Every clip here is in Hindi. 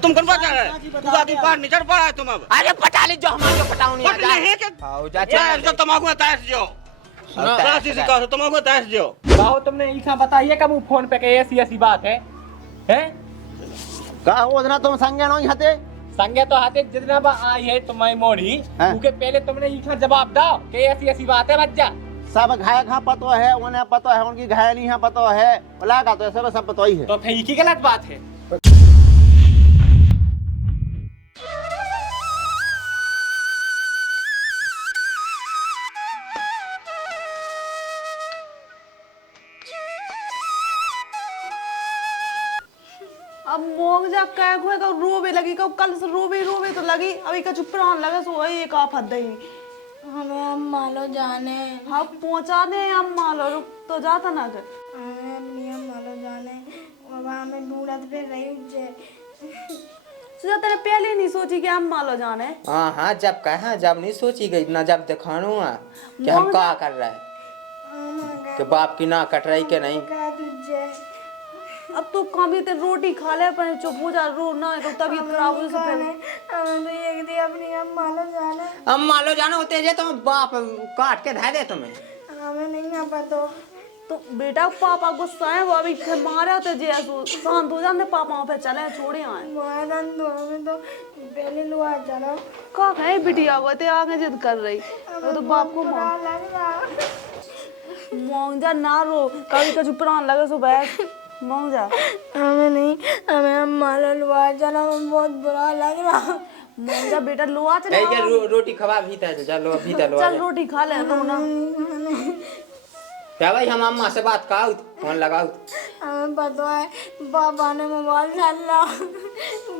तुम कौन पटा रहे? तू आगे पार नहीं चढ़ पा रहा है तुम अब। अरे पटा ली जो हमारे पटाऊ नहीं पट नहीं है के? आओ जा यार जो तमाकू ताश जो। ताश से कहो तमाकू ताश जो। कहो तुमने इखा बताइए कब फोन पे के ऐसी ऐसी बात है? हैं? का ओदना तुम संगे नहीं हते संगे तो हाथे जितना बा आई है तुम्हारी मोड़ी उनके पहले तुमने इखा जवाब दो के ऐसी ऐसी बात है बच्चा। सब घाय खा पतो है उन्हें पतो है उनकी घायली है पतो है बोला का तो ऐसे सब पतो ही है। तो फिर एक ही गलत बात है। अब मोग जा कह हुए का रोवे लगी का कल से रोवे तो लगी अभी का चुप रहने लगा सो वही एक आफत दही हमें अम्मा लो जाने हाँ पहुंचा दे अम्मा लो रुक तो जाता ना कर हमें अपनी अम्मा लो जाने बाबा हमें ढूंढत पे रही जे सुजा तेरे पहले नहीं सोची कि अम्मा लो जाने। हाँ हाँ जब कहा जब नहीं सोची गई ना जब दिखानो है कि हम क्या कर रहे हैं कि बाप की ना कट रही के नहीं। का तुझे अब तो कभी ते रोटी खा ले पर चुप हो जा रो ना तो तबीयत खराब हो सकती है। हमें तो एक दी अपनी अम्मा लो जाने हम मान लो जानो होते जे तुम बाप काट के धै दे तुम्हें। हमें नहीं पता तो बेटा पापा गुस्सा है वो अभी मारे होते जे शांत हो जाते पापा पे चले छोड़े आए मारन दो हमें तो पहले लुआ चलो का है बिटिया वो ते आगे जिद कर रही तो बाप को बुरा लग रहा मोंग जा ना रो कभी का चुप रहने लगे सुबह मोंग जा हमें नहीं हमें अम्मा लो लुआ चलो हमें बहुत बुरा लग रहा मोंग जा बेटा लो आ चले रोटी खवा भीतर चलो भीतर लो चल रोटी खा ले रो ना क्या भाई हम अम्मा से बात काउ फोन लगाओ हमें पता है पापा ने मोबाइल डाला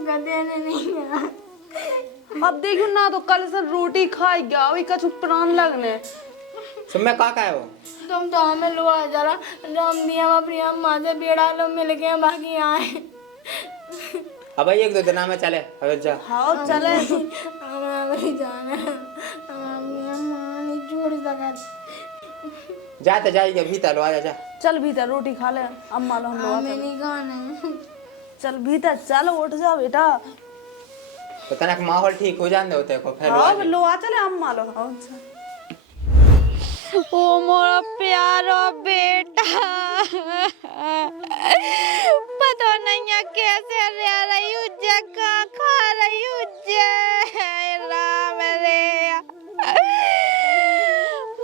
गधे ने नहीं है। अब देखो ना तो कल से रोटी खाई गया अभी का चुप प्राण लगने सुन में का है वो तुम तो हमें लुआ जरा राम भी हम अपनी अम्मा से बेड़ा लो मिल गए बाकी आए अब एक दो दिन में चले अरे जा हाँ चले हमें अभी जाना है हमें अपनी अम्मा नहीं छोड़ सका जाते जाइए भीतर लो आ जा चल भीतर रोटी खा ले अम्मा लो हम हमें नहीं खाना चल भीतर चल उठ जा बेटा तो तनक माहौल ठीक हो जाने होते को फिर हाँ लो आ चले अम्मा लो हाँ चल ओ मोरा प्यारा बेटा पता नहीं है कैसे रह रही हूँ जगह खा रही हूँ राम रे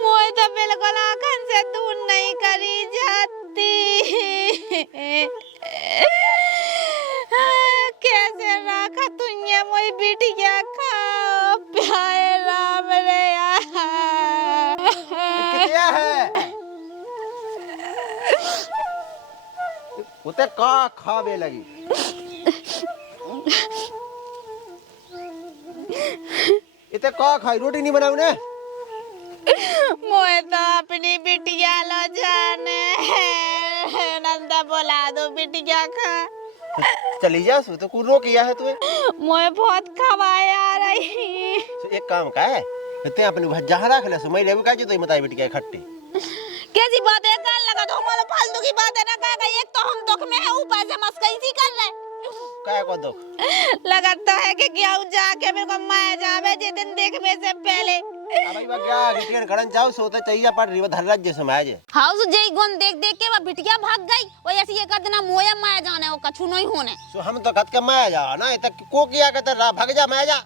मोए तो बिल्कुल आँखन से दूर नहीं करी जाती कैसे रखा तुझे मोई बिटिया खाओ प्यारे राम रे क्या है उते का खावे लगी इते का खाई रोटी नहीं बनाऊ ने मोए तो अपनी बिटिया लो जाने नंदा बोला दो बिटिया खा चली जा सो तो कुरो किया है तू मोए बहुत खवाया आ रही एक काम का है ते अपनी भज्जा रख ले सो मैं लेबे का जो तो मताई बेटी के खट्टे कैसी बात है कान लगा तो हमारे फालतू की बात है ना का एक तो हम दुख में है ऊपर से मस्करी सी कर रहे काय को दो लगता है कि क्या जाके मेरे को माया जावे जे दिन देखने से पहले अबे बा क्या रिटेन करन जाओ सो तो चाहिए पर रिव धरज जैसे माजे हाउस जई गुन देख देख के वो बिटिया भाग गई वो ऐसी ये कर देना मोया माया जाने वो कछु नहीं होने सो हम तो कत के माया जा ना ये तक को किया के रा भाग जा माया जा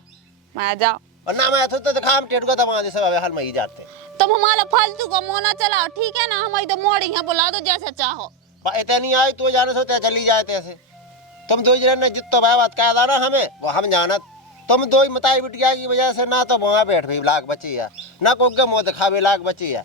माया जाओ और ना मैं तो दिखा हम टेट को दमा दे सब हाल में ही जाते तुम हमारा फालतू को मोना चलाओ ठीक है ना हमारी तो मोड़ी है बुला दो जैसे चाहो इतनी आई तो जाने से चली जाए तैसे तुम दो जने जितो बात कह दाना हमें वो हम जानत तुम दो ही मताई बिटिया की वजह से ना तो वहाँ बैठ भी लाख बची है ना को के मुंह दिखावे लाख बची है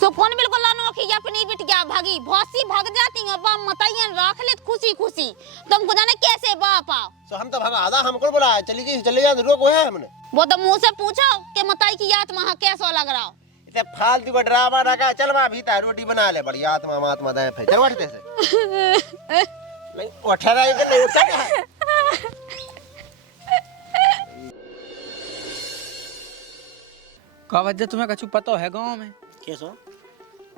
सो कौन बिल्कुल अनोखी अपनी बिटिया भागी बहुत सी भाग जाती है बाप मताइयन रख ले खुशी खुशी तुमको जाने कैसे बाप आओ सो हम तो भगा आधा हमको बुलाया चली गई चले जा रोको है हमने वो तो मुंह से पूछो कि मताई की आत्मा कैसा लग रहा हो इतने फालतू का ड्रामा रखा चल मैं भीतर रोटी बना ले बढ़िया आत्मा महात्मा दे फिर चल बैठते से नहीं उठा रहा है कि नहीं उठा है का वजह तुम्हें कछु पता है गांव में कैसो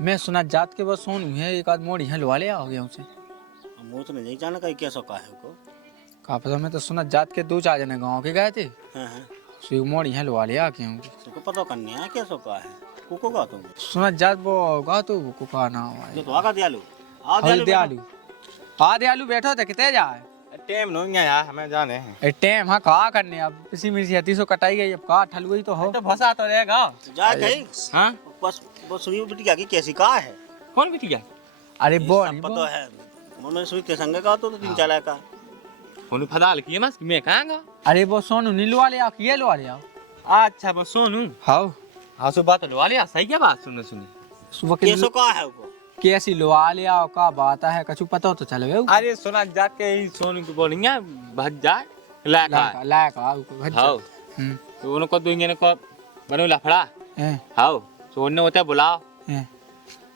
मैं सुना जात के बस सोन है एक आध मोड़ यहाँ लवा ले आओगे उसे वो तो नहीं जाना कहीं कैसो का है को का पता, मैं तो सुना जात के 2-4 जने गांव के गए थे। हां सो मोड़ी है लवा लिया के हूं। को पता करने है कैसो का है कुको का तुम सुना जात वो गा तो को का नाम है जो तो आगा दयालु आ दयालु बैठो थे कितने जाए टाइम नहीं है यार हमें जाने हैं ए टाइम हां का करने अब किसी मिर्ची 300 कटाई गई, अब का ठलुई तो हो। तो फंसा तो रहेगा। जा गई हाँ बस सुनी बिटिया की कैसी का है कौन बिटिया? अरे वो सब पता है मैंने सुनी के संग का तो 3-4 का उन्हें फदाल किए मस मैं कहांगा। अरे वो सोनू नीलवा ले आओ, ये लवा ले आओ। अच्छा बस सोनू हां हाँ सो बात लवा लिया, सही क्या बात सुने सुनी। सुबह के कैसो का है वो कैसी लवा ले आओ का बात है, कछु पता हो तो चले गए। अरे सोना जाके ही सोनू को बोलेंगे भज जा लाका लाका हां तो उनको देंगे ने को बनो लफड़ा हैं हां तो उन्होंने होता बुलाओ हैं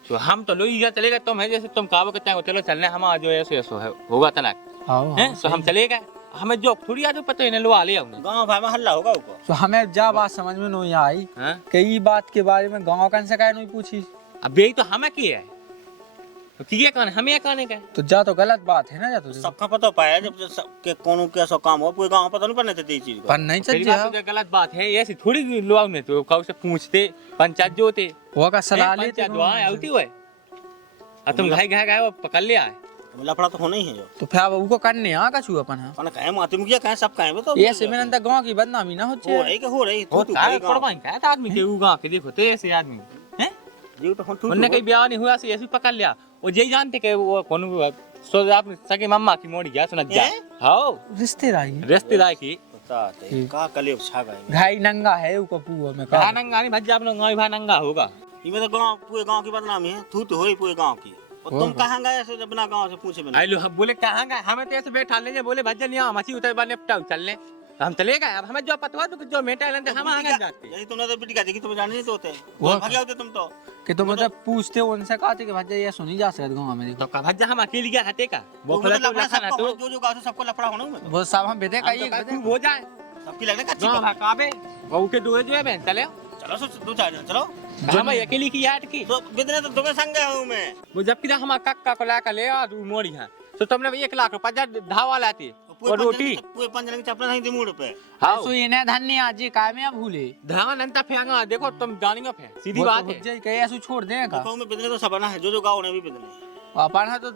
तो हम तो लो ही चलेगा, तुम है जैसे तुम काबो कहते हो चलो चलने, हम आज ऐसे ऐसे है होगा तलाक हां हैं तो हम चले गए, हमें जो थोड़ी आज पता है लवा ले हमने गांव भाई में हल्ला होगा ऊपर तो हमें जा बात समझ में नहीं आई हां कई बात के बारे में गांव कन से काहे नहीं पूछी। अब यही तो हमें की है तो किए कौन हमें कहने का तो जा तो गलत बात है ना, जा तो सबका पता पाया जब के कौन कैसा काम हो पूरे गांव पता नहीं पड़ने थे चीज पर नहीं चल तेरी बात तो गलत बात है, ऐसी थोड़ी लोग ने तो काउ से पूछते पंचायत जो होते वो का सलाह लेते पंचायत दुआ आउती हुए अब तुम घाई घाई वो पकड़ लिया है लफड़ा तो होना ही है जो तो फिर अब को करने आ कछु अपन है कौन कहे माती मुखिया कहे सब कहे तो ये से में गांव की बदनामी ना हो हो रही के हो रही वो तू तार पड़वाई का था आदमी के उगा के देखो ते ऐसे आदमी हैं जीव तो हम उन्होंने कहीं ब्याह नहीं हुआ से ऐसे पकड़ लिया, वो यही जानते कि वो कौन सो आप सके मम्मा की मोड़ी गया सुना जा हां रिश्तेदार की पता है का कले छा गए घाई नंगा है ऊ कपूओ में का कहा नंगा नहीं भज्जा अपना गांव भा नंगा होगा इमे तो गांव पूरे गांव की बदनामी है तू तो होई पूरे गांव की और तुम कहां गए ऐसे अपना गांव से पूछे बिना आई लो बोले कहां गए, हमें तो ऐसे बैठा ले बोले भज्जा नहीं मछली उतर बा निपटाओ चलने हम चले गए। अब हमें जो पता तो जो मेटा लेते हम आगे जाते यही तुमने तो बिटिया देखी तुम जाने नहीं तो होते वो भागे होते तुम तो कि तुम मतलब पूछते उनसे कहते कि भज्जा ये सुनी जा सकत गांव में तो का भज्जा हम अकेले गया हटे का वो तुम खुला तो लफड़ा लखा ना सबको तो जो गांव से सबको लफड़ा होना है वो सब हम बेटे का ये खूब हो जाए सबकी लगने कच्ची गांव काबे वो के दो जो है बहन चले चलो सो 2-4 जन चलो हम अकेले की याद की तो बिदने तो तुम्हें संग हूं मैं वो जब कि हम कक्का को लाकर ले आ तू मोड़ी है तो तुमने 1 लाख रुपया ढावा लाती और रोटी पूरे 5 जन की चपला नहीं दी मुड़ पे हाँ सो इने धन्य आज जी काय में भूले धान अंता फेंगा देखो तुम जानेंगे फे सीधी बात है भज्जा कहे ऐसे छोड़ देगा गांव में बिदने तो सबना है जो गांव ने भी बिदने अपन है तो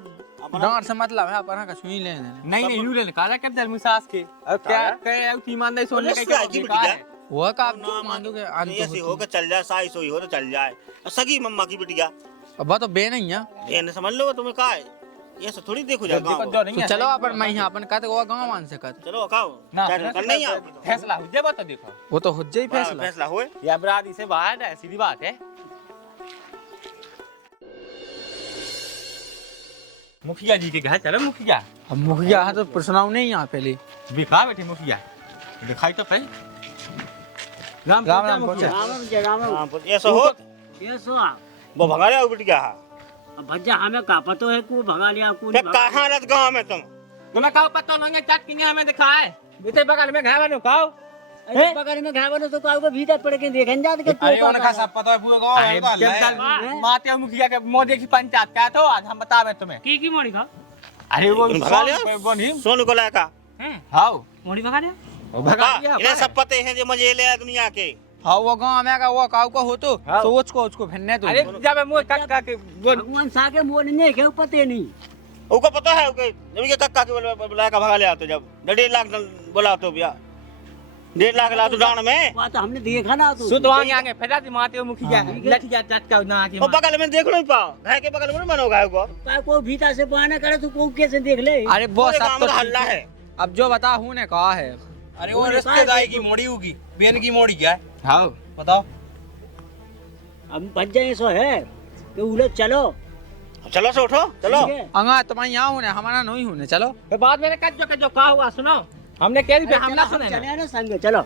डांट से मतलब है अपन का सुई ले नहीं यू ले काला कर दल मुसास के अब क्या कहे ईमानदारी सोने का क्या है वो का आप जो मान दो के अंत ऐसी होकर चल जाए साई सोई हो तो चल जाए सगी मम्मा की बिटिया अब तो बे नहीं है ये न समझ लो तुम्हें का है ये सब थोड़ी देखो जाए गांव तो चलो अपन मैं यहाँ अपन कहते वो गांव मान से कहते चलो खाओ ना कर नहीं आओ फैसला हो जाए तो देखो वो तो हो जाए फैसला फैसला हुए या बरादी से बाहर है सीधी बात है। मुखिया जी के घर चलो मुखिया अब मुखिया है तो सुनाओ नहीं यहाँ पहले बिखा बैठे मुखिया दिखाई तो पहले राम राम पहुंचे ऐसा हो ये सो वो भगा ले बिटिया भज्जा हमें का पतो है को भगा लिया को फिर कहां रहत गांव में तुम तुम्हें कहो पता नहीं चट किने हमें दिखाए बीते बगल में घर बनो कहो अरे बगल में घावनो तो काऊ को भीतर पड़ के देखें जात के अरे उनका सब पता है पूरे गांव में तो अल्लाह है। माते मुखिया के मोदी की पंचायत क्या तो आज हम बतावे तुम्हें की मोड़ी खा अरे वो भगा लिया वो नहीं सोनू को लाया का हां मोड़ी भगा लिया वो भगा दिया इन्हें सब पते हैं जो मजे ले दुनिया के हाँ वो गांव में का वो काऊ का हो तो सोच को उसको फिरने तो अरे जब मुंह कक्का के भगवान सा के मोड़ नहीं के पते नहीं उनको पता है ओके जब ये कक्का के बुलाया का भगा लिया तो जब 1.5 लाख बोला तो भैया 1.5 लाख ला तो डांड में बात हमने देखा ना तो सुतवांगे आगे फेरा दी माते मुखिया लठिया चटका ना आके वो बगल में देख नहीं पाओ घर के बगल में मनो गाय को को भीतर से बहाना करे तो को कैसे देख ले अरे वो सब तो हल्ला है अब जो बता हूँ ने कहा है अरे वो रिश्तेदारी की मोड़ी होगी बेन की मोड़ी क्या है हाँ बताओ हम भज जाए सो है कि उलट चलो चलो से उठो चलो अंगा तुम्हारे यहाँ होने हमारा नहीं होने चलो फिर बाद में कज्जो कहा हुआ सुनो हमने कह दी हमला सुने चले ना संग चलो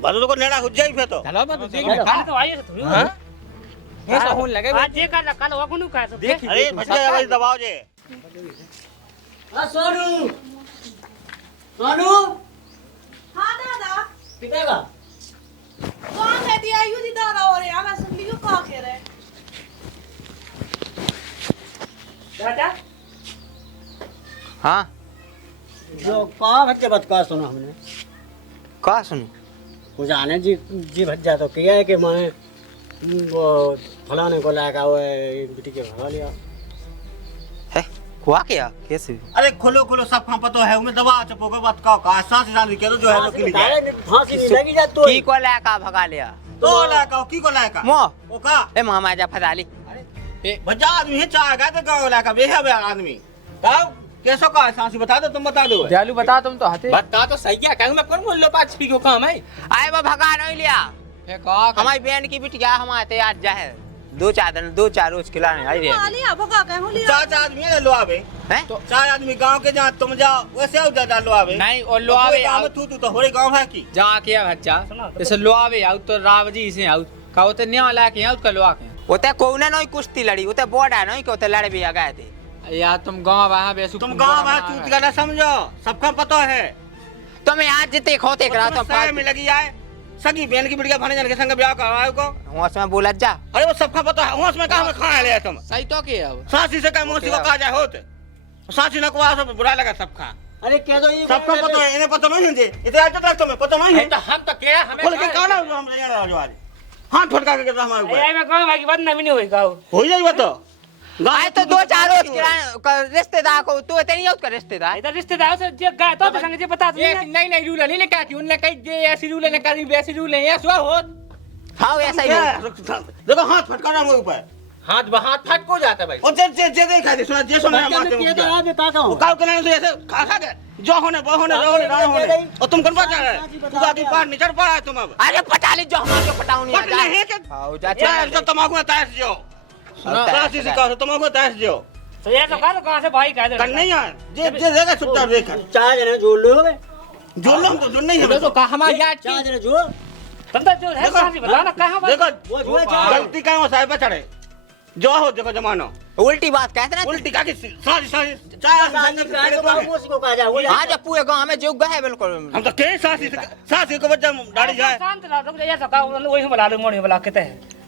बादलों को नेड़ा हो जाए फिर तो चलो मैं तो देख ले खाने तो आइए थोड़ी ऐसा होने लगे आज जे का कल वो कोनु का देख अरे भैया भाई दबाओ जे हां सोनू सोनू हाँ दादा किधर का कौन है दिया यू दी दादा और यार मैं सुन लियो का कह रहे दादा हाँ जो कहा बच्चे बात कहा सुना हमने का सुनो वो जाने जी भज्जा तो किया है कि मैं वो फलाने को लाया वो बेटी के भगा लिया है हुआ क्या कैसे अरे खोलो खोलो सब कहाँ पता है उन्हें दबा चपोगे बात का सांस जान के जो है वो किली जाए फांसी नहीं लगी जा तो की को लाका भगा लिया तो लाका की को लाका मो ओ का ए मामा जा फदाली बच्चा आदमी है चाह गया तो गाँव लाका बेहा बे आदमी गाँव कैसो का सांसी बता दो तुम बता दो दयालु बता तुम तो हते बता तो सही है कहूं मैं कौन बोल लो 5 पी को काम है आए वो भगा नहीं लिया ये का हमारी बहन की बिटिया हमारे आज जा है 2-4 रोज खिलाने आई रे लिया भगा के हो लिया चार आदमी है लो आवे हैं तो चार आदमी गांव के जहाँ तुम जाओ वैसे आओ जा लो आवे नहीं और लो आवे गांव में तू तो होरे गांव है की जा के बच्चा जैसे लो आवे आउ तो रावजी से आउ का होते न्या ला के आउ का लो आके ओते कोने नहीं कुश्ती लड़ी ओते बॉर्डर नहीं के ओते लड़ भी आ गए थे यार तुम गांव वहां बेसु तुम गांव में चूत का ना समझो सबका पता है तुम्हें आज जिते खोते करा तो शहर में लगी आए सगी बहन की बिटिया भाने जान के संग ब्याह करवाए को होश में बोला जा अरे वो सबका पता है होश में कहां में खाए ले तुम सही तो के अब सासी से का मौसी को कहा जाए होते सासी न को सब बुरा लगा सबका अरे कह दो ये सबका पता है इन्हें पता नहीं है इतने आज तक तुम्हें पता नहीं है तो हम तो के हमें बोल के कहा ना हम ले जा रहे वाले हाथ फटका के हमारे ऊपर मैं कहूं भाई बात नहीं होई का हो जाए वो तो आए तो 2-4 रोज किराए रिश्तेदार को तू इतनी नहीं उसका रिश्तेदार इधर रिश्तेदार से जे गए तो संग जे बता नहीं रूल नहीं कहा कि उनने कही जे ऐसी रूल ने करी वैसी रूल है ऐसा हो हाँ ऐसा ही हो देखो हाथ फटका रहा मेरे ऊपर हाथ फट को जाता भाई और जे देखा दे सुना जे सुना मारते ये तो आज बता वो काल के लाने से ऐसे खा के जो होने वो होने राह होने और तुम कौन बचा रहे तू आगे पार नहीं चढ़ पा रहा है तुम अब अरे पटा ली जो हमारे को पटाऊ नहीं आ पटने है जा कि आओ जा यार तो तमाकू में ताश जो सासी से कहो तमाकू में ताश जो तो ये तो कहां से भाई कह दे कर नहीं यार जे जे देगा चुपचाप देखा चार जने जोड़ लो जो लोग तो जो नहीं है तो कहा हमारी याद चार जने जोड़ तुम तो जो है सासी बता ना कहां देखो गलती कहाँ साहिब पे चढ़े जो हो देखो जमानो उल्टी बात कहते ना उल्टी का की साजी साजी चार को कहा जाए हाँ जब पूरे गांव में जो गए बिल्कुल हम तो के सासी को बच्चा दाढ़ी जाए शांत रहो तुम ये सका वही बुला लो मोड़ी बुला के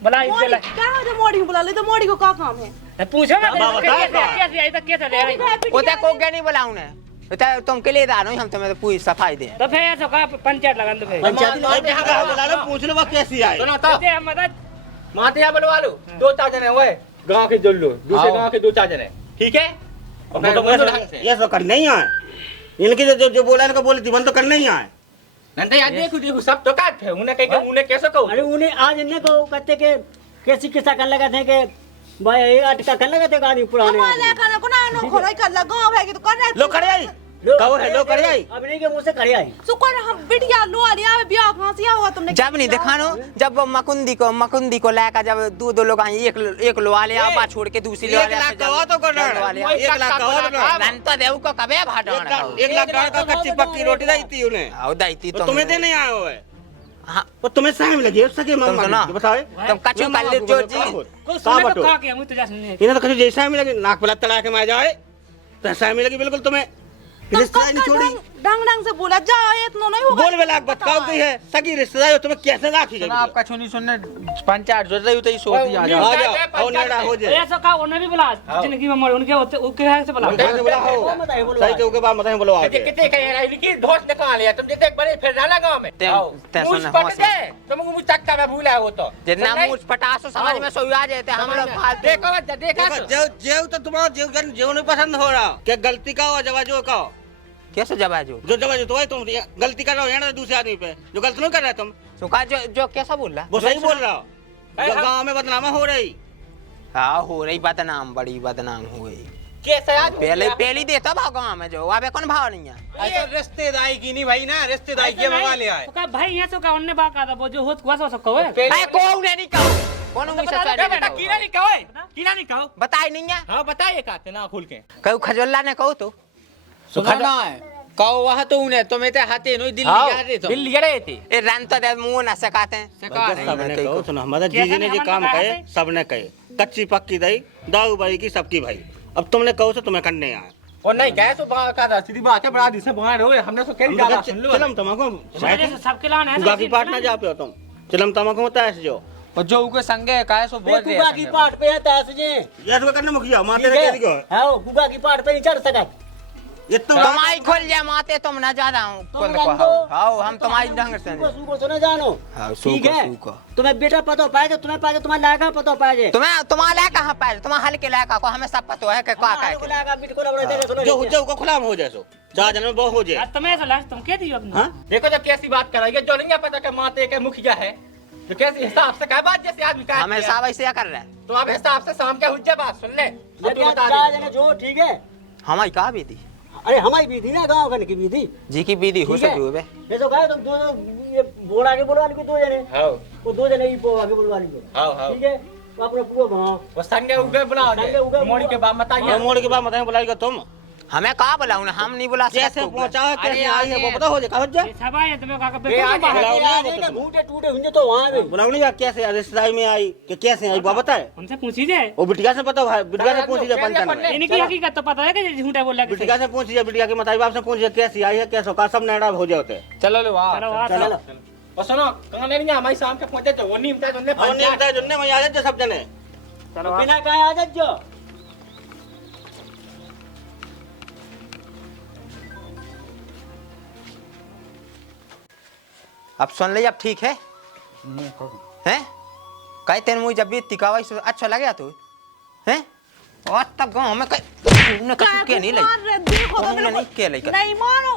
बुला इनसे ला क्या है जो मोड़ी को बुला ले तो मोड़ी को क्या काम है पूछो ना बाबा, कैसे आई तक कैसे ले रही ओते को क्या नहीं बुलाऊ ने ओते तुम के लिए दानो हम तुम्हें तो पूरी सफाई दे तो फिर ऐसा का पंचायत लगा दो फिर बुला लो पूछ लो कैसी आए सुनो तो कैसे हम मदद माते यहाँ बुलवा लो 2-4 जने हुए गांव के जोड़ लो दूसरे गांव के 2-4 जने ठीक है ये सब करने ही आए इनकी जो बोला इनका बोली थी बंद तो करने ही आए नंदा यार देखो सब तो काट है उन्हें कैसे कहूँ अरे उन्हें आज इन्हें को कहते के कैसी किस्सा कर लगा थे कि भाई ये अटका कर लगा थे गाड़ी पुराने हमारे खाना को ना नो खोराई कर लगा है कि तो कर रहे लो करे आई कहो है लो करे आई अब नहीं के मुंह से करे आई सुकर हम बिटिया लो आ लिया बियाह कहां से हुआ तुमने जब नहीं दिखानो जब वो मकुंदी को लाया जब दो लोग आए एक लो वाले आबा छोड़ के दूसरी लो 1 लाख कहो तो कर रहा 1 लाख कहो तो नन तो देव को कबे भाटो 1 लाख का कच्ची पक्की रोटी दी थी उन्हें आओ दाईती तो तुम्हें देने आए हो है हां वो तुम्हें सहम लगी सके तुम सुनो बताओ तुम कच्चू कर ले जो जी कोई सुने तो कहा कि हम तुझे सुनने इन्हें तो कच्चू जैसा में लगी नाक पलट तड़ा के मार जाए तो सहम लगी बिल्कुल तुम्हें रिश्तेदार नहीं छोड़ी डंग से बोला जा इतना नहीं होगा बोल बेला बताओ गई है सगी रिश्तेदार तुम्हें कैसे राखी सुना आपका छुनी सुनने पंचायत जोड़ रही हो तो ये सोच ही आ जाओ आ जाओ और नेड़ा हो जाए ऐसा का उन्हें भी बुला जिंदगी में मरे उनके होते उनके है से बुला बुला हो सही के उनके बाद मत बोलो आ कितने कह रहा है लेकिन ढोस निकाल लिया तुम जितने बड़े फिर डाला गांव में ते सुन तुम मुझ तक का भूला हो तो जितना मुझ पटासो समझ में सो आ जाते हम लोग फालतू देखो देखा जेव तो तुम्हारा जेव नहीं पसंद हो रहा क्या गलती का हो जवाब जो का कैसे जवाजो जो जवाब तो है तुम गलती कर रहे हो यहाँ दूसरे आदमी पे जो गलती नहीं कर रहे तुम सुखा जो कैसा बोल रहा वो सही बोल रहा हो गाँव में बदनामा हो रही हाँ हो रही बदनाम बड़ी बदनाम हो गई कैसे आज पहली देता भाव गाँव में जो अबे कौन भाव नहीं है ऐसा रिश्तेदारी की नहीं भाई ना रिश्तेदारी के मंगा ले आए का भाई ये सो का उन्ने बाका था वो जो होत कुआ सो कहो है अरे को नहीं कहो कौन मुझे बेटा कीना नहीं कहो कीना नहीं कहो बताई नहीं है हाँ बताइए काते ना खुल के कहू खजोल्ला ने कहो तो सुना ना है कहो वहाँ तो उन्हें तुम्हें ते हाथे नहीं दिल्ली जा रहे थे दिल्ली गए थे ए रन तो दे मुंह ना सकाते हैं सबने कहो सुनो हमारा जीजी ने जो काम कहे सबने कहे कच्ची पक्की दही दाऊ बाई की सबकी भाई अब तुमने कहो तो तुम्हें करने आए और नहीं गए तो का सीधी बात है बड़ा दिन से बाहर हो हमने तो कह डाला सुन लो चलम तमाकू सबके लान है गाकी पाट ना जा पे तुम चलम तमाकू होता है जो और जो उनके संगे काहे सो बोल रहे गुगा की पाट पे है तास जी ये तो करने मुखिया माते ने कह दियो हां गुगा की पाट पे नहीं चढ़ सका ये तो तुम्हारी खोल जाए माते तुम ना ज्यादा तुम रंगो हाउ हम तुम्हारी ढंग से सुको सुने जानो हाउ ठीक है तुम्हें बेटा पता पाए तुम्हें पाए तुम्हारे लायका पता पाए तुम्हें तुम्हारा लायक कहां पाए तुम्हारा हल के लायक को हमें सब पता है कि का है लायका बिट को लग रहा है जो जो को खुला में हो जाए सो जा जन में बहुत हो जाए तुम्हें ऐसा लास्ट तुम कह दियो हां देखो जब कैसी बात कर रही है जो नहीं पता कि माते के मुखिया है तो कैसे हिसाब से क्या बात जैसे आदमी का हमें सब ऐसे कर रहा है तुम अब हिसाब से शाम के हुज्जे बात सुन ले जो ठीक है हमारी का भी थी अरे हमारी भी थी ना गांव का की भी थी जी की बीदी हो सकी हुए ये तो कहा तुम दो ये बोल आगे बोलवा ली दो जने हां वो दो जने ही आगे बोलवा ली हां ठीक है तो अपना पूरा गांव वो संगे उगे बुलाओ मोड़ी के बाद बताइए मोड़ के बाद बताएं बुलाएगा तुम हमें कहा बुलाऊं हम नहीं बुला सकते कैसे पहुंचा है कैसे आई है वो पता हो जाए कहां जा सब आए तुम्हें का घूटे टूटे हुए तो वहां पे बुलाओ नहीं कैसे रिश्तेदारी में आई कि कैसे आई वो बताए उनसे पूछी जाए वो बिटिया से पता है बिटिया से पूछी जाए पंचायत में इनकी हकीकत तो पता है कि झूठा बोला बिटिया से पूछी जाए बिटिया के माता बाप से पूछिए कैसी आई है कैसे का सब नैडा हो जाते चलो लो चलो और सुनो कहां नहीं हमारी शाम के पहुंचे तो वो नहीं बताए तुमने और नहीं बताए जुन्ने में आ जाए सब जने चलो बिना कहे आ जा जो अब सुन ले अब ठीक है हैं कहते मुझे जब भी तिकावा अच्छा लगे तू हैं और तक गांव में ने कछु के नहीं लई देखो तो तुमने नहीं के लई नहीं मानो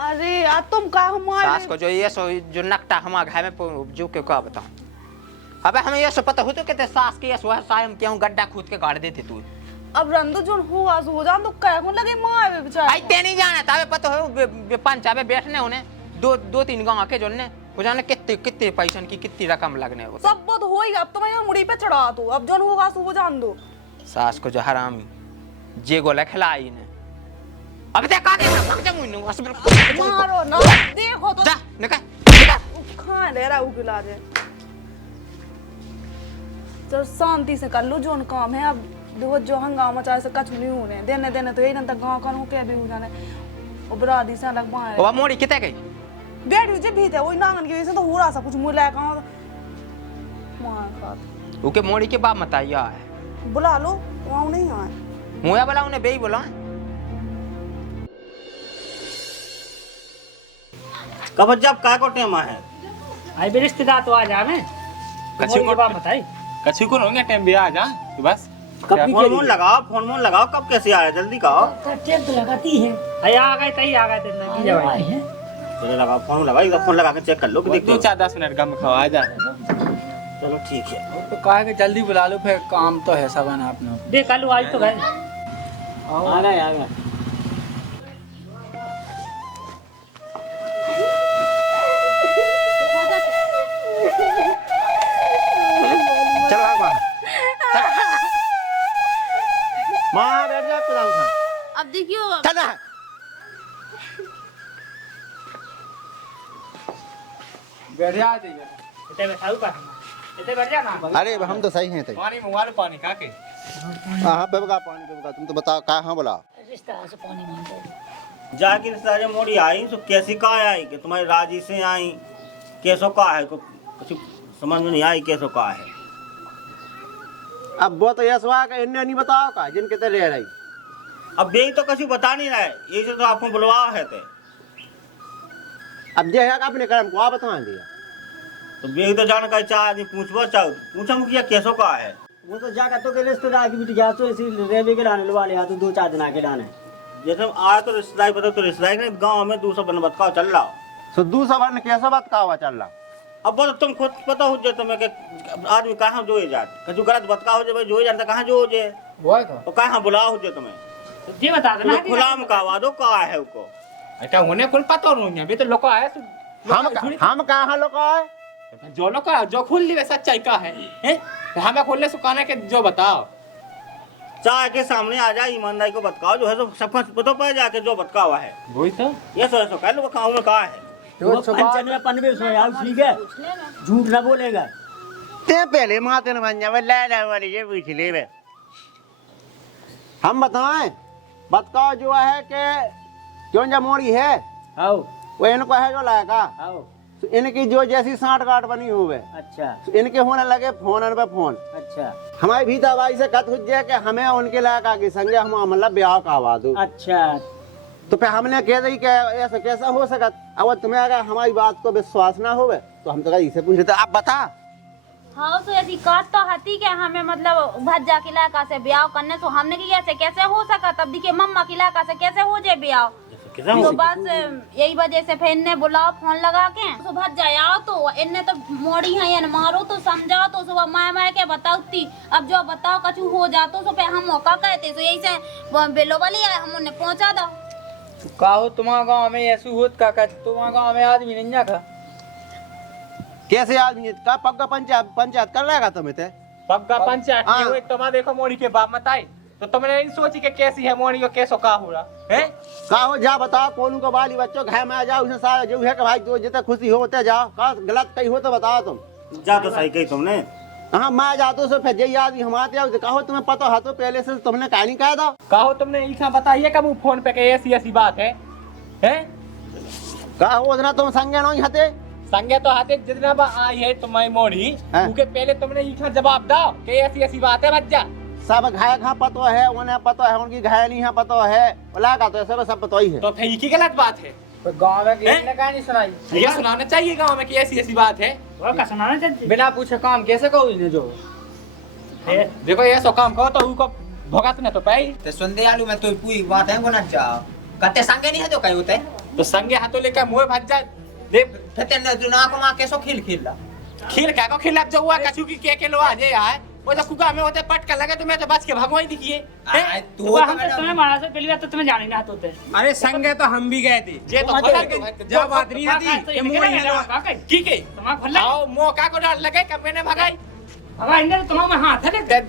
अरे यार तुम का हमारे सास को जो ये सो जो नकटा हमारे घर में जो के का बताऊं अबे हमें ये सो पता हो तो कहते सास के ये सो सायम क्यों गड्ढा खोद के गाड़ देते तू अब रंदो जो हुआ सो जान तो कह को लगे मार बेचारा आई ते नहीं जाना तबे पता हो पंचायत बैठने होने दो तीन गांव के जोने वो जाने कितने पैसे की कितनी रकम लगने वो सब बहुत होएगा अब तो मैं मुड़ी पे चढ़ा दो अब जो होगा सो वो जान दो सास को जो हरामी जे गोला खिलाई ने अब ते का के भाग जा मुन्नु हॉस्पिटल मारो ना देखो तो जा निकल खा ले रहा उगला दे चल शांति से कर लो जो काम है अब देखो जो हंगामा चाहे से कछ नहीं होने देने देने तो यही ना गांव कानू के भी हो जाने ओ बरादी से अलग बाहर वो मोड़ी कितने गई बैठ भी भी थे वही नांगन की वजह से तो हो रहा सब कुछ मुँह लगा मार खात ओके मोड़ी के बाप मत आया है बुला लो वहाँ नहीं आए मुया बोला उन्हें बेई बोला कब जब का को टेमा है आई भी रिश्तेदार तो आ जावे कछु को बात बताई कछु को होंगे टाइम भी आ जा तू बस फोन लगाओ कब कैसे आया जल्दी कहो टेप तो लगाती है अरे आ गए तई आ गए ते लगी जावे चलो लगाओ फोन लगा के चेक कर लो कि देखते दो 4-10 मिनट कम खाओ आ जा चलो ठीक है तो कहा कि जल्दी बुला लो फिर काम तो है सब है आपने देख कल आज तो गए आ रहा चलो भाग मां मां बैठ जा तो उठा अब देखियो चल ना बैठ जा जाइए इते बैठाऊ का इते बैठ जा ना अरे हम तो सही हैं तई पानी मंगवा लो पानी का के हां बेबका पानी बेबका तुम तो बताओ का हां बोला रिश्ता से पानी मांगते जाके रिश्तेदार मोड़ी आई तो कैसी का आई कि तुम्हारी राजी से आई कैसो का है कुछ समझ में नहीं आई कैसो का है अब वो तो ये सवाल का इन्हें नहीं बताओ का जिनके ते ले रही अब बेई तो कछु बता नहीं रहा है ये तो आपको बुलवा है थे अब जे है अपने कर्म को आप बता दिया तो बेई तो जान का चाह आदमी पूछा मुखिया कैसो का है वो तो जाकर तो के रिश्तेदार की बिटिया तो इसी रेवे के लाने लवा लिया तो 2-4 दिन आके लाने जैसे आया तो रिश्तेदारी पता तो रिश्तेदारी के गाँव में दूसरा बन बतकाव चल रहा तो दूसरा ने कैसा बात का हुआ चल रहा अब बोलो तुम खुद पता हो जाए तुम्हें कि आदमी कहाँ जो जात कछु गलत बतका हो जाए जो जानता कहाँ जो हो जाए वो है तो कहाँ बुला हो जाए तुम्हें तो ये बता देना खुला में कहवा दो का है उसको अच्छा होने कुल पता नहीं अभी तो लोग आए तो हम कहाँ लोग आए जो लोग जो खुल ली वैसा सच्चाई का है हमें खोलने सुखाना के जो बताओ चाय के सामने आ जाए ईमानदारी को बतकाओ जो है तो सबका पता पड़ जाके जो बतका हुआ है वही तो ये सो कह लो कहाँ में कहा है वो पंचायत में पनवे सो यार ठीक है झूठ ना बोलेगा ते पहले माते न बन जावे ले वाली ये पूछ ले बे हम बताएं बतकाओ जो है कि क्यों जमोड़ी है आओ वो इनको है जो लायका आओ तो इनकी जो जैसी साठ गांठ बनी हुई है अच्छा तो इनके होने लगे फोन पे फोन अच्छा हमारी भी दवाई से कत हुई है कि हमें उनके लायक आगे संगे हम मतलब ब्याह का आवा दो अच्छा तो फिर हमने कह दी कि ऐसा कैसा हो सकत। अब तुम्हें अगर हमारी बात को विश्वास ना होवे तो हम तो इसे पूछ रहे थे, आप बता। हाँ तो यदि बात तो हती के हमें मतलब भज्जा के इलाका से ब्याह करने तो हमने की ऐसे कैसे हो सका, तब देखिए मम्मा के इलाका से कैसे हो जाए ब्याह। तो बस यही वजह से फिर इन्हें बुलाओ फोन लगा के तो भज्जा आओ, तो इन्हें तो मोड़ी है न मारो तो समझाओ तो सुबह माय के बताती। अब जो बताओ कछु हो जातो तो फिर हम मौका कहते तो यही से बेलो वाली हम उन्हें पहुंचा दो। काहो तुम्हारा गांव में ऐसे होत काका, तुम्हारा गांव में आदमी नहीं जाता कैसे आदमी का पक्का पंचायत कर लेगा तुम्हें ते पक्का पंचायत हाँ। की हुई, तुम देखो मोड़ी के बाप मत आई तो तुमने नहीं सोची कि कैसी है मोड़ी को, कैसो का हो रहा है। का हो जा बताओ कौन को बाली बच्चों घर में आ जाओ उसे सारा जो है कि भाई जो जितना खुशी हो होते जाओ, का गलत कहीं हो तो बताओ तुम। जा तो सही कही तुमने। हाँ मैं जातो से फिर यही आदमी हम आते आओ कहो तुम्हें पता है तो पहले से तुमने कहा नहीं कह दो। कहो तुमने ऐसा बताइए कब फोन पे के ऐसी बात है का हो उतना तुम संगे नहीं हते संगे तो हाथे जितना आई है तुम्हारी मोड़ी हाँ। उनके पहले तुमने इसका जवाब दो कि ऐसी बात है बच्चा। सब घाय खा पतो है उन्हें पता है उनकी घायल नहीं है पतो है बोला का तो ऐसे सब पतो ही है। तो फिर ये की गलत बात है। तो गांव में किसी ने कहा नहीं सुनाई। ये सुनाना चाहिए गांव में कि ऐसी बात है। सुनाना चाहिए बिना पूछे काम कैसे कहो इन्हें जो देखो ये सो काम कहो तो उनको भोगत न तो पाई। ते सुनते आलू में तो पूरी बात है कोना चाह कते संगे नहीं है जो कहीं होते तो संगे हाथों लेकर मुंह भज जा देख फिर तेने दुना को मां कैसो खिल खिला खील क्या को खिलाफ जो हुआ कछु की के लो आ जाए यार वो तो कुका में होते पट कर लगे तो मैं तो बच के भगवाई दिखिए। तू हम तो तुम्हें मारा से पहली बात तो तुम्हें जाने ना होते। अरे संगे तो हम भी गए थे ये तो खोला के जब बात नहीं आती ये मोड़ी है की के तुम्हारा खोला आओ मौका को डाल लगे कब मैंने भगाई अब इन्हें तुम्हारा हाथ है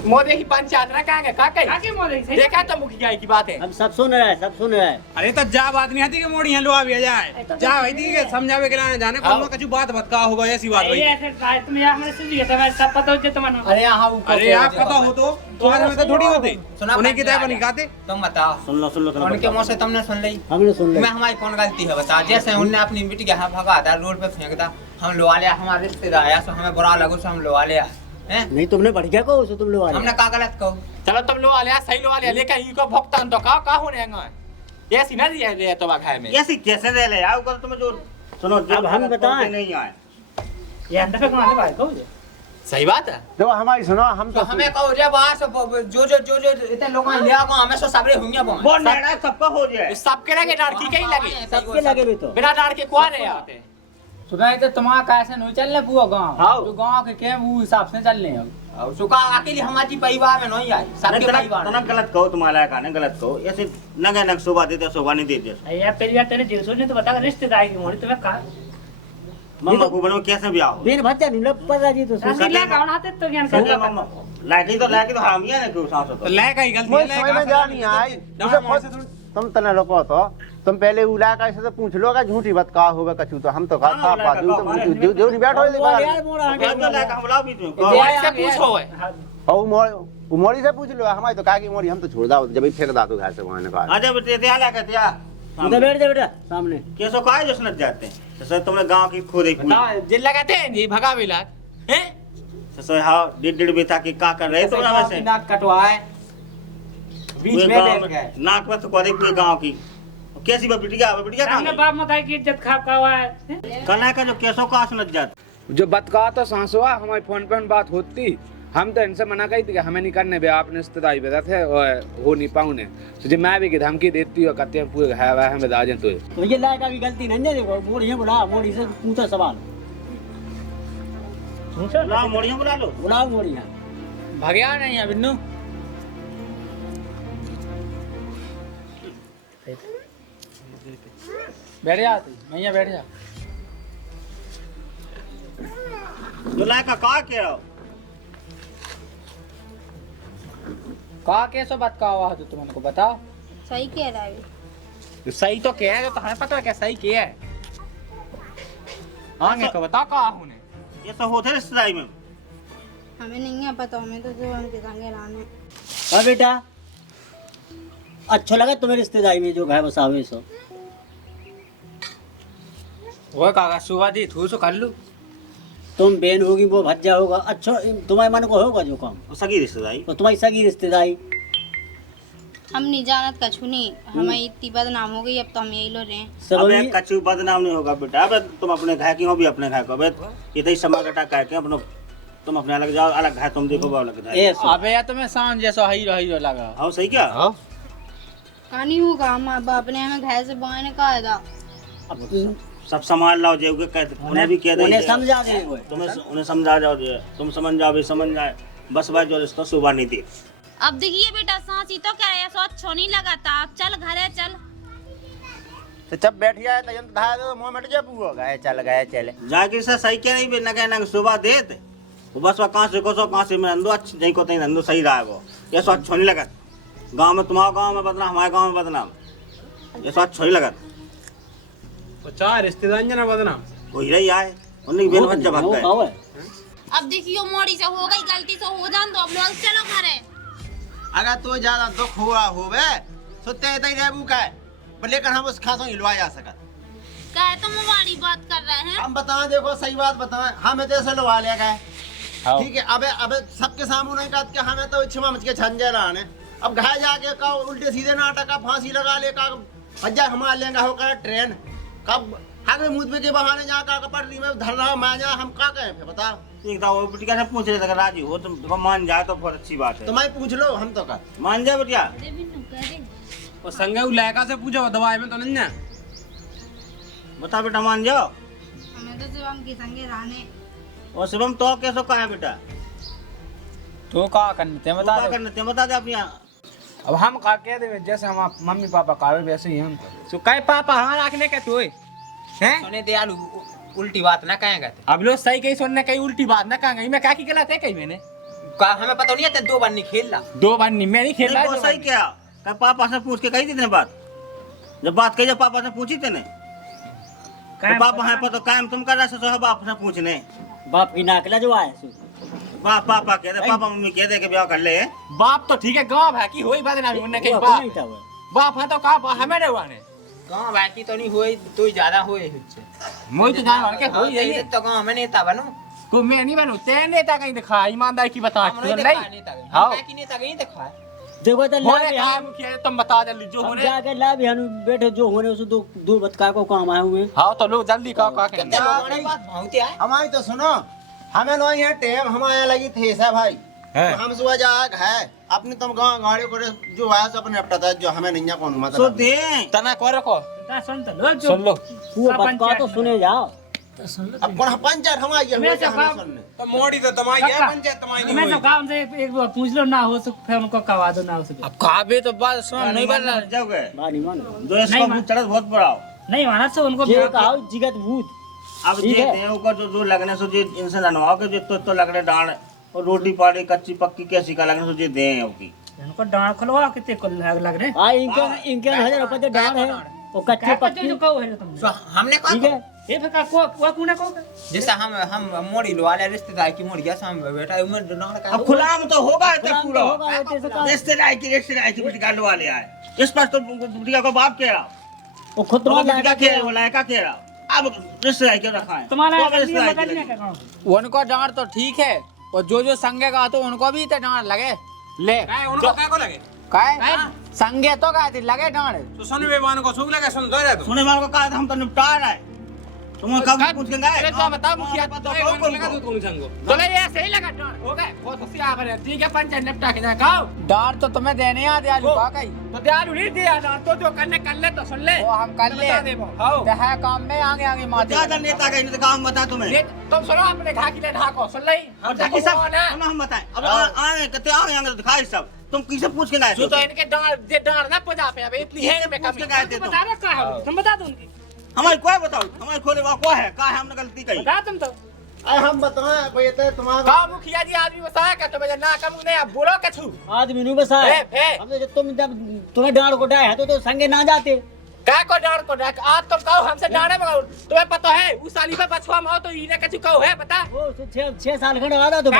मोदे ही पंचायत ना कहांगे का आगे मोदी सही देखा तो मुखिया की बात है। अब सब सुन रहा है सब सुन रहा है। अरे तो जा बात नहीं आती कि मोड़ी है लो आ भी जाए जा भाई दी के समझावे के लाने जाने को कछु बात बतका होगा ऐसी बात भाई। ये ऐसे रात तुम यहाँ हमारे सुन लिया था सब पता हो जाए तुम्हें। अरे यहाँ अरे आप पता हो तो आज में तो थोड़ी होते उन्हें की दावा नहीं खाते। तुम बताओ सुन लो उनके मुंह से तुमने सुन ली हमने सुन मैं हमारी कौन गलती है बता। जैसे उनने अपनी बेटी के हाथ भगा था रोड पे फेंक दा हम लोआ लिया हमारे रिश्तेदार आया सो हमें बुरा लगो सो हम लोआ लिया हैं नहीं तुमने बढ़िया कहो सो तुम लोग हमने का गलत कहो। चलो तुम लो आ लिया सही लो आ लिया लेकिन इनको भुगतान तो का होने ये सी ना दिया रे तो बाघाय में ऐसी कैसे दे ले आओ कर तुम्हें जो सुनो अब हम बताएं। नहीं आए ये अंदर पे कमाने भाई कहो सही बात है। देखो हमारी सुनो हम तो हमें कहो रे बास जो इतने लोग ले आओ हमें सो सबरे होंगे वो नेड़ा सबका हो जाए। सबके लगे डांट के ही लगे सबके लगे भी तो बिना डांट के कौन है आते सुनाई तो तुम्हारा कैसे नहीं चलने पूरा गांव हाँ। जो गांव के के वो हिसाब से चलने हम और सुका अकेली हमारी परिवार में नहीं आई सबके परिवार तना गलत कहो तुम्हारा कहने गलत कहो ऐसे नगे नग शोभा देते शोभा नहीं देते। यार पहली बार तेरे दिल सोचने तो बता रिश्तेदारी की मोड़ी तुम्हें कहा मम्मा को बनो कैसे भी आओ बिन भज्जा नहीं लग पता जी तो ले गाउन हाथे तो ज्ञान कर मम्मा लाइटी तो हरामिया ने क्यों सांस तो ले का ही गलती मैं है समझ में जा नहीं आई तुम तना लोगो तो तुम पहले उला का ऐसे तो पूछ लो का झूठी बात का होगा कछु तो हम तो का था बात जो नहीं बैठो ले बाहर हमला भी से पूछो है और मोड़ी से पूछ लो हमारी तो का की मोड़ी हम तो छोड़ दा जब भी फेंक दा तो घर से वहां निकाल आजा बेटे त्याला कहते या उधर बैठ जा बेटा सामने कैसो काहे जो सुनत जाते हैं सर तुमने गांव की खोद एक जिल लगाते हैं जी भगा बिला हैं सर हां डेढ़ बेटा की का कर रहे तो ना वैसे नाक कटवाए बीच में बैठ गए नाक में तो कोई पूरे गांव की कैसी बिटिया हमने बाप मताई की इज्जत खा का हुआ है कना का जो कैसो का सुनत जाते जो बतका तो सांसवा हमारी फोन पे बात होती हम तो इनसे मना कही थी कि हमें नहीं करने बे आपने रिश्तेदारी बता थे और हो नहीं पाऊने तो जब मैं भी की धमकी देती हूँ कहते हैं पूरे है वह हमें दाजे तो ये लायक की गलती नहीं है मोड़ी बुला मोड़ी से पूछा सवाल ला मोड़िया बुला लो बुलाओ मोड़िया भगया नहीं है बिन्नू बैठ जा मैं बैठ जा तो लायक का कह रहा का कैसे बात का हुआ तो तुमको बताओ सही कह रहा है सही तो क्या है तो हमें पता है क्या सही क्या है आगे को बताओ का होने ये सब होते रिश्तेदारी में हमें नहीं है पता हमें तो जो उनके संगे रहने। हाँ बेटा अच्छा लगा तुम्हें रिश्तेदारी में जो घर बसावे सो वो काका सुबह दी थू सो कर लू तुम बहन होगी वो भज्जा होगा अच्छा तुम्हारे मन को होगा जो काम सगी रिश्तेदारी तो तुम्हारी सगी रिश्तेदारी हम नहीं जानत कछु नहीं, हमें इतनी बदनाम हो गई, अब तो हम यही लो रहे हैं। अबे कछु बदनाम नहीं होगा बेटा। अबे तुम अपने घर की हो भी अपने घर को। अबे ये तो समा कटा कह के अपनो तुम अपने अलग जाओ, अलग घर तुम देखो वो अलग जाए। अबे यार तुम्हें सांझ जैसा हीरो लगा। हाँ सही क्या? कहानी होगा, हमारे बाप ने हमें घर से बाहर निकाला था। सब संभाल लाओ जे उन्हें भी कह दे, उन्हें समझा दे, तुम्हें उन्हें समझा जाओ जे तुम समझ जाओ भी समझ जाए बस भाई जो रिश्ता सुबह नहीं थी। अब देखिए बेटा सांसी तो कह रहे सो अच्छो नहीं लगा था, अब चल घरे चल। तो जब बैठ जाए तो जब धार दो मुंह मिट जा पूरा गए चले जाके से सही क्या नहीं ना कहना सुबह देते वो बस वो कहाँ से को सो कहाँ से में नंदो अच्छी नहीं को नहीं नंदो सही रहा वो ये सो अच्छो नहीं लगा। गांव में तुम्हारे गांव में बदनाम, हमारे गांव में बदनाम, ये सो अच्छो नहीं लगा। तो चार रिश्तेदार जना बदनाम वही रही आए उन्हें बेल बच्चा भाग गए। अब देखियो मोड़ी से हो गई गलती से हो जान दो, अब लोग चलो घरे। अगर तो ज्यादा दुख हुआ होवे तो ते तई रहबू का, लेकिन हम उस खासों हिलवा जा सकत। कहे तुम वाली बात कर रहे हैं। हम बताएं, देखो सही बात बताएं, हमें तो ऐसे लवा लिया गए ठीक है। अबे सबके सामने नहीं कहते कि हमें तो इच्छा मच के छंजे रहने। अब घर जाके का उल्टे सीधे नाटक का फांसी लगा ले का भज्जा हमार लेंगे होकर ट्रेन कब आगे मुद्दे के बहाने जा का पटरी में धर रहा मैं जा हम का कहें बता। एक दाव बिटिया से पूछ रहे थे राजी हो तुम मान जाए तो बहुत अच्छी बात है। तो मैं पूछ लो, हम तो कर मान जाए बिटिया। और संगे उ लड़का से पूछो दवाई में तो नहीं ना बता बेटा मान जाओ। हमें तो शिवम के संगे रहने। और शिवम तो कैसे कहा है बेटा? तो का करने ते बता दे, करने ते बता दे अपनी। अब हम का कह दे जैसे हम मम्मी पापा कावे वैसे ही हम तो काय पापा हाँ रखने के तू हैं सुने दयालु उल्टी बात ना कहेंगे। अब लोग सही कहीं सुनने कहीं उल्टी बात ना कहेंगे। मैं क्या की गलत है कहीं मैंने का हमें पता नहीं है 2 बार नहीं खेल रहा, 2 बार नहीं मैं नहीं खेल रहा। वो सही क्या कहा पापा से पूछ के कही थी तेने बात, जब बात कही जब पापा से पूछी तेने तो पापा है पर तो कायम तुम कर रहे हो बाप से पूछने। बाप की नाकला जो आए सो बाप पापा कह दे पापा मम्मी कह दे के ब्याह कर ले। बाप तो ठीक है गाँव है कि होई बदनामी उन्हें कहीं वो नहीं था वो। बाप है तो कहा हमें नहीं हुआ ने गांव बाकी तो नहीं हुए तो ही ज्यादा हुए मोई तो जान के होई यही है तो गांव में नेता बनू को मैं नहीं बनू ते नेता कहीं दिखा ईमानदारी की बता हम नहीं देखा नेता हाँ। बाकी नेता कहीं देखा है। देखो तो ला होने भी का मुखिया तुम बता जल्दी जो अब होने जाके ला भी हनु बैठे जो होने उसे दो बतका को काम आए हुए। हाँ तो लोग जल्दी का कितने लोगों ने बात भावते आए। हमारी तो सुनो, हमें लो यहाँ टेम हमारे लगी थे ऐसा भाई तो हम सुबह जा है अपनी तुम गाँव गाड़ी को जो आया सब निपटा था जो हमें नहीं कौन सो मतलब दे तना को रखो सुन लो वो बतका तो सुने जाओ। अब कौन पंचायत हमारी है हमें सुनने तो मोड़ी तो तमाई है पंचायत तमाई नहीं मैं हुई। तो गांव से एक बार पूछ लो ना हो सके फिर उनको करवा दो ना हो सके। अब काबे तो बात सुन नहीं बन रहा जब गए नहीं मानो दो इसका भूत चढ़त बहुत बड़ा हो। नहीं माना से उनको ये कहा जिगत भूत। अब ये देव को जो लगने सो जे इनसे धनवाओ के जो तो लगने डांड और रोटी पाड़ी कच्ची पक्की कैसी का लगने सो जे दे होगी इनको डांड खुलवा कितने को लग रहे हां इनके 1000 रुपए तो डांड है वो कच्चे पक्की जो कहो है तुम हमने कहा ठीक है ये फिर का को कूने को जैसा हम मोड़ी लो वाले रिश्तेदार की मोड़ी जैसा हम बेटा उम्र डांड का अब खुलाम तो होगा इतना पूरा रिश्तेदार की बिटिया लो वाले आए इस पर तो बिटिया को बाप कह रहा वो खुद बिटिया कह बोला है का कह रहा अब रिश्तेदार क्यों रखा है तुम्हारा तो रिश्तेदार बदल की नहीं लगी। का उनको डांट तो ठीक है और जो संगे का तो उनको भी तो डांट लगे ले काय उनको काय को लगे काय संगे तो का लगे डांट तो सुन बेमान को सूख लगे सुन दो रे तू सुने मार को कहा था हम तो निपटा रहे हैं तुम कब पूछ के गए अरे तो बता मुखिया तो काय उनको लगा तू कौन संगो तो ले ये सही लगा डांट हो गए बहुत होशियार है ठीक है पंचायत निपटा के जाओ डांट तो तुम्हें देने आ दयालु का कहीं तो दयालु नहीं दिया डांट तो जो करने कर ले तो सुन ले वो हम कर ले हां है काम में आगे आगे मार ज्यादा नेता का नहीं काम बता तुम्हें तुम सुनो अपने घाकी ले ढाको सुन ले हम ढाकी सब हम बताएं अब आए कहते आए आगे दिखाई सब तुम किसे पूछ के लाए तो इनके डांट ना पजा पे अब इतनी है में कम गए थे बता रहा का है तुम बता दो हमारे कोई बताओ हमारे खोले वहाँ क्या है कहा है हमने गलती कही बता तुम तो अरे हम बताएं कोई तो तुम्हारा का मुखिया जी आदमी बताया क्या तुम्हें ना कम नहीं अब बोलो कछु आदमी नु बसा अब जब तुम जब तुम्हें डांड को डाय है तो संगे ना जाते का को डांड को डाक आज तुम कहो हमसे डांडे बगाओ तुम्हें पता है उस साली पे बछवा माओ तो इने कछु कहो है बता वो 6 साल खंड वादा तो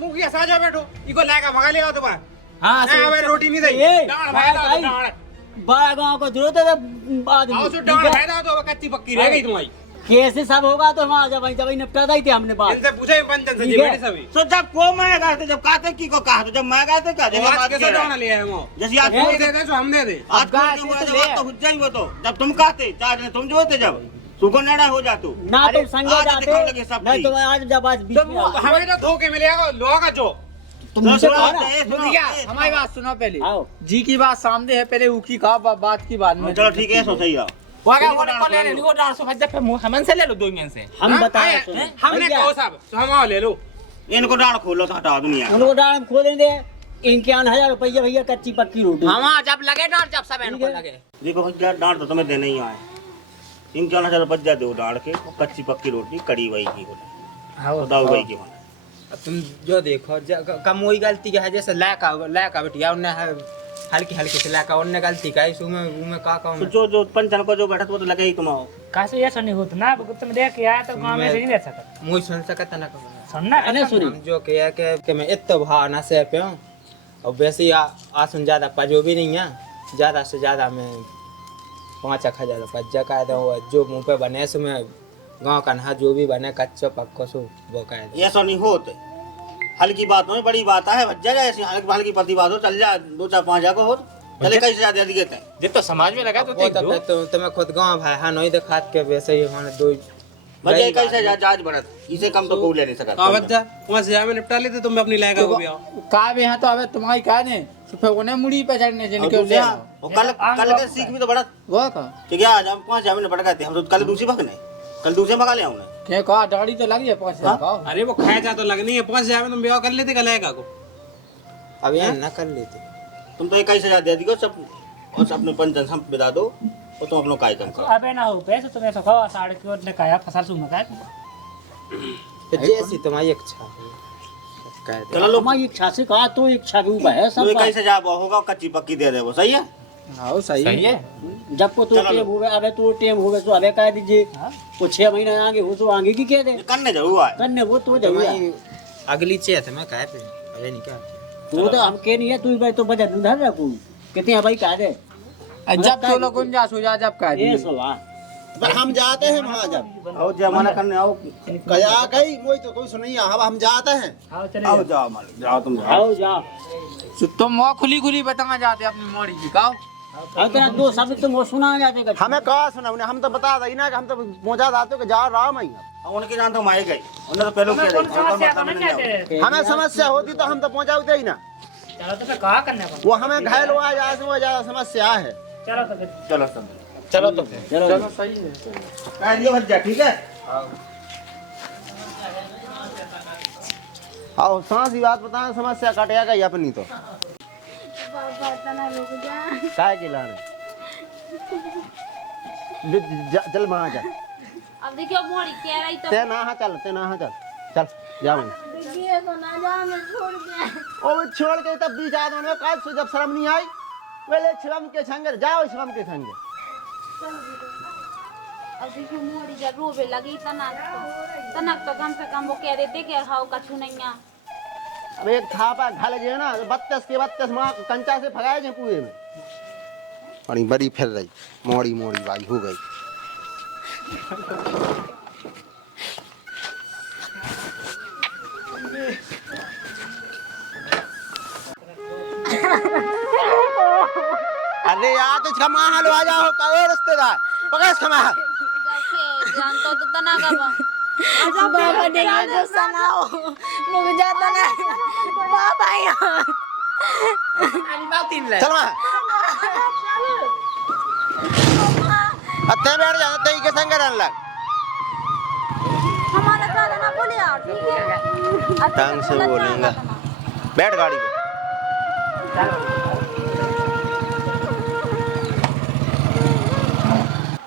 मुखिया साजा बैठो इको लेगा भगा लेगा तो बाहर हां हमें रोटी नहीं दे डांड भाई डांड बड़ा गांव को जरूरत है आदमी आओ सो डांड भाई तो कच्ची पक्की रह गई तुम्हारी कैसे सब होगा तो हम जब जब निपटा दी थी हमने बात इनसे पूछे पंचन से जी ठीक है। बेटे सभी तो जब को मैं गए थे जब कहते की को कहा तो जब मैं गए थे क्या जब आज बात कैसे किया डाउन ले आए वो जैसे आज वो खोल दे दे तो हम दे दे आज खोल के हुआ जब तो हुज्जा ही वो तो जब तुम कहते चार जने तुम जो थे जब सुको नड़ा हो जा तू ना तुम संगे आज दिखाने लगे जाते सब नहीं चीज। तो आज जब आज बीच में आ- हमें तो धोखे मिलेगा लोगों का जो तुम मुझसे कहा ना भैया हमारी बात सुनो पहले आओ जी की बात सामने है पहले ऊकी का बात की बात में चलो ठीक है सो सही है वो क्या वो को ले लो डाल सो भज्जा पे हमन से ले लो 2 में से हम बताए हमने कहो साहब तो हम आओ ले लो इनको डाल खोलो तो हटा दुनिया उनको डाल खोलेंगे इनके 1000 रुपया भैया कच्ची पक्की रोटी हम जब लगे डाल जब सब इनको लगे देखो भैया डांट तो तुम्हें देने ही आए इनके 1000 बज्जा दो डाल के वो कच्ची पक्की रोटी कड़ी वही की हो दाऊ वही की होना तुम जो देखो कम वही गलती का है जैसे लैका बेटिया उनने हल्की हल्की से लैका उनने गलती का उसमें का तो जो पंचन को जो बैठा वो तो लगे ही तुम आओ कैसे ये सुनी होत ना तुम देख के आया तो गांव में से नहीं रह सकत मुझ सुन सकता ना सुनना अने सुनी हम जो किया कि मैं इतना भाव ना से पे हूँ और वैसे ही आसुन ज्यादा पजो भी नहीं है ज्यादा से ज्यादा मैं 5,000 पज्जा का जो मुंह पे बने सो मैं गाँव का नहा जो भी बने कच्चो पक्को सो वो कह ये ऐसा नहीं होते हल्की बात में बड़ी बात है भज्जा जाए ऐसी हल्की पति बात हो चल जा 2-4-5 को हो चले कैसे ज्यादा दिए थे जब तो समाज में लगा तो तुम्हें खुद गाँव भाई हाँ नहीं दिखात के वैसे ही हमारे 2 भज्जा कैसे जाज बढ़त इसे कम तो कोई ले नहीं सकता बच्चा वहां से जावे निपटा लेते तुम अपनी लायका हो गया का भी यहाँ तो अबे तुम्हारी का ने फिर उन्हें मुड़ी पे चढ़ने जिनके ले कल के सीख भी तो बढ़त वो का ठीक है आज हम 5 जावे निपट गए थे हम तो कल दूसरी भगने कल दूसरे भगा ले हमने के का दाढ़ी तो लगी है 5 का अरे वो खाया जा तो लगनी है 5 जावे तुम ब्याह कर लेते कल लायका को अब ये न कर लेते तुम तो 21,000 दे दियो सब और अपने पंचन हम बिता दो और तुम अपना काय कम करो अबे ना हो पैसे तुम्हें तो खाओ साढ़े की ओर ने काया फसल सुन का जैसी तुम्हारी इच्छा कह दे चलो लो हमारी इच्छा से कहा तो इच्छा के ऊपर है तो सब 21,000 होगा कच्ची पक्की दे दे वो सही है हां सही है जब को तो टेम होवे अबे तो टेम होवे तो अबे कह दीजिए वो 6 महीने आगे हो तो आगे की कह दे करने जरूर आए करने वो तो जरूर अगली चेत मैं कह पे अरे नहीं क्या तू तो हम के नहीं है तू भाई तो बजट उधर रखू कितने है भाई कह दे जब तो लोग गुंजाइश हो जा जब कह ये दी सवाल हम जाते हैं वहाँ जब और जमाना करने आओ कया गई कोई तो कोई सुनिए हम जाते हैं आओ चले आओ जाओ मालिक जाओ तुम जाओ आओ जा तुम वो खुली खुली बताना जाते अपनी मोड़ी की काओ अब तेरा दो शब्द तुम वो सुना जाते का हमें कहा सुना उन्हें हम तो बता दी ना कि हम तो पहुँचा दाते कि जा रहा मैं उनके जान तो मारे गई उन्हें तो पहले किया कौन समस्या को नहीं जाते हमें समस्या होती तो हम तो पहुँचाते ही ना चलो तो फिर कहा करने को वो हमें घायल हुआ है वो ज्यादा समस्या है चलो तो फिर चलो सब चलो तो चलो सही है कह दियो भज्जा ठीक है आओ सांस ही बात बताएं समस्या कटिया गई अपनी तो बाबा तना रुक जा काय के लाने चल वहाँ जा अब देखियो मोड़ी कह रही तो ते ना चल चल जा वहीं देखिए तो ना जा मैं छोड़ के ओ वो छोड़ के तब भी जा दो काज से जब शर्म नहीं आई पहले श्रम के संग जाओ श्रम के संग अब देखियो मोड़ी जब रोवे लगी तनक तो कम से कम वो कह देते कि हाउ कछु नहीं है अब एक थापा घल जे ना 32 के 32 माँ कंचा से भगाए जे कुएं में बड़ी बड़ी फिर रही मोड़ी भाई हो गई अरे यार तो क्षमा हालो आ जाओ कहो रिश्तेदार पकड़ क्षमा जान तो तना का बाबा ने ये सुनाओ रुक जा तना बाबा यहाँ चल वहाँ अत्ते बैठ जा तेई के संग रहने लग हमारा गाना ना बोले यार ठीक है ढंग से बोलेंगे बैठ गाड़ी पे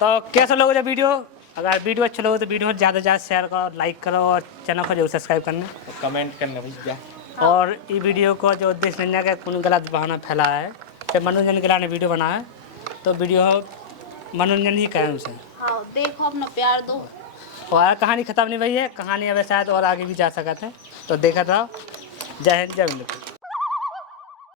तो कैसा लोगों ने वीडियो अगर वीडियो अच्छा लगे तो वीडियो को ज़्यादा से ज़्यादा शेयर करो लाइक करो और चैनल को जरूर सब्सक्राइब करना कमेंट करना भैया और ये वीडियो को जो उद्देश्य नहीं है कि कौन गलत बहाना फैला है तो मनोरंजन के लिए वीडियो बनाया है तो वीडियो मनोरंजन ही करें उसे हाँ देखो अपना प्यार दो और कहानी ख़त्म नहीं हुई है कहानी अब शायद और आगे भी जा सकते हैं तो देखा था जय हिंद जय हिंद।